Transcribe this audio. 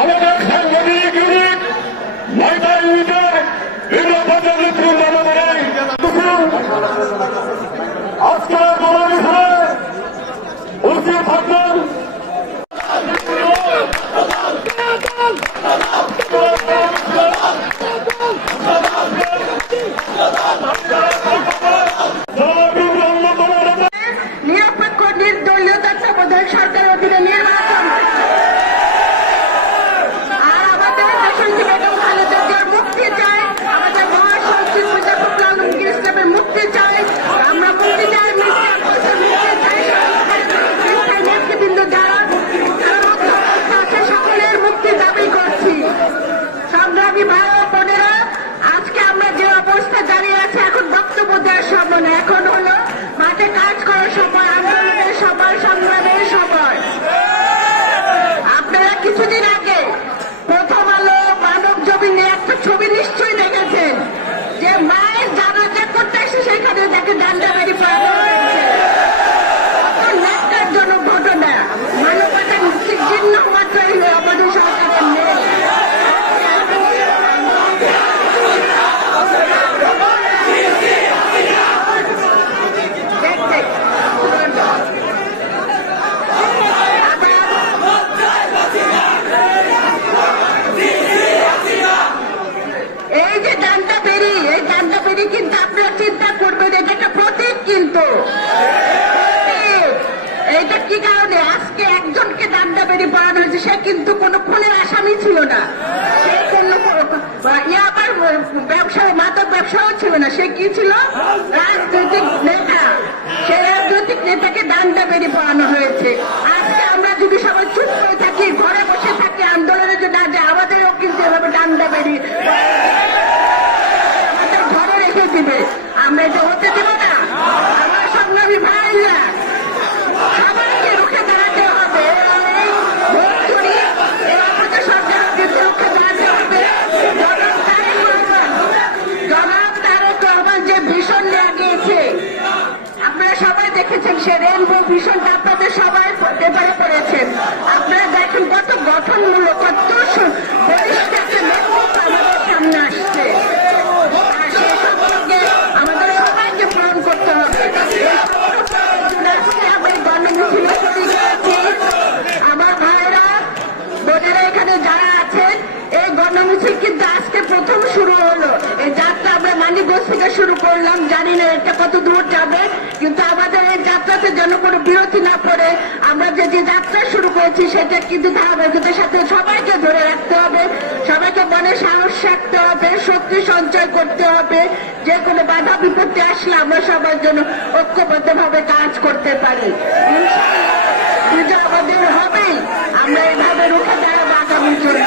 আমাদের সাংবাদিক ইউনিট নয়টা ইউনিটের নিরাপত্তা নেতৃত্ব আজকের গণমিছিলে উচিত থাকবেন নিরপেক্ষ নির্দলীয় তত্ত্বাবধায়ক সরকারের অধীনে নির্বাচন আর আমাদের দেশনেত্রী বেগম খালেদা জিয়ার মুক্তি চাই, আমাদের মহাসচিব মির্জা ফখরুল আলমগীর ইসলামের মুক্তি চাই, আমরা মুক্তি চাই, নেতৃবৃন্দ যারা সকলের মুক্তি দাবি করছি। সংগ্রামী ভাই ও বোনেরা, আজকে আমরা যে অবস্থায় দাঁড়িয়ে আছি এখন বক্তব্য দেওয়ার সময় না, এখন হলো মাঠে কাজ করার সময়, আন্দোলনের সময়, সংগ্রামের সময়। আপনারা কিছুদিন আগে প্রথম আলো মানব জমিনে একটা ছবি নিশ্চয়ই দেখেছেন যে মায়ের জানাজা করতে এসে সেখানে দেখে ডান্ডা বাড়ি পাওয়া হয়েছে। ন্যাক্কারজনক ঘটনা, মানবতার চিহ্ন মাত্রই আমাদের সরকারের নেই। এই যে ডান্ডা বেরি, এই ডান্ডা বেরি কিন্তু আপনারা চিন্তা করবেন এটা একটা প্রতীক, কিন্তু এইটা কি কারণে আজকে একজনকে ডান্ডা বেরি পড়ানো হয়েছে, সে কিন্তু কোনো খুনের আসামি ছিল না, সে কোনো ইয়াবার ব্যবসায় মাদক ব্যবসাও ছিল না, সে কি ছিল রাজনৈতিক নেতা, সে রাজনৈতিক নেতাকে ডান্ডা বেরি পড়ানো হয়েছে। আজকে আমরা যদি সবাই চুপ করে থাকি, ঘরে বসে থাকি, আন্দোলনের জন্য আমাদেরও কিন্তু এভাবে ডান্ডা বেরি আমাদের ঘরে রেখে দিবে, আমরা এটা হতে দেব না। আমার সংগ্রামী ভাইরা সবাইকে রুখে দাঁড়াতে হবে, সরকারের বিরুদ্ধে রুখে দাঁড়াতে হবে। জনাব তারেক রহমান যে ভীষণ লাগিয়েছে, আপনারা সবাই দেখেছেন, সে রেনবো ভীষণটা আপনাদের সবাই পেপারে পড়েছেন। আপনারা দেখেন কত গঠনমূলক, কত বরিষ্ঠ একটা নেতৃত্ব আমাদের সামনে আসছে, আর সেই সম্পর্কে আমাদের সবাইকে পূরণ করতে হবে। আমি গণমিছিলে আমার ভাইরা বোনেরা এখানে যারা আছেন, এই গণমিছিল কিন্তু আজকে প্রথম শুরু হলো। এই যাত্রা আমরা মানিকগঞ্জ থেকে শুরু করলাম, জানি না এটা কত দূর যাবে, কিন্তু আমাদের এই যাত্রাতে যেন কোনো বিরতি না পড়ে, আমরা যে যাত্রা শুরু করেছি সেটা কিন্তু ধারাবাহিকতার সাথে সবাইকে ধরে রাখতে হবে, সবাইকে মনে সাহস রাখতে হবে, শক্তি সঞ্চয় করতে হবে, যে কোনো বাধা বিপত্তি আসলে আমরা সবার জন্য ঐক্যবদ্ধভাবে কাজ করতে পারি। বিজয় আমাদের হবেই, আমরা এইভাবে রুখে দাঁড়াবো আগামী জন্য।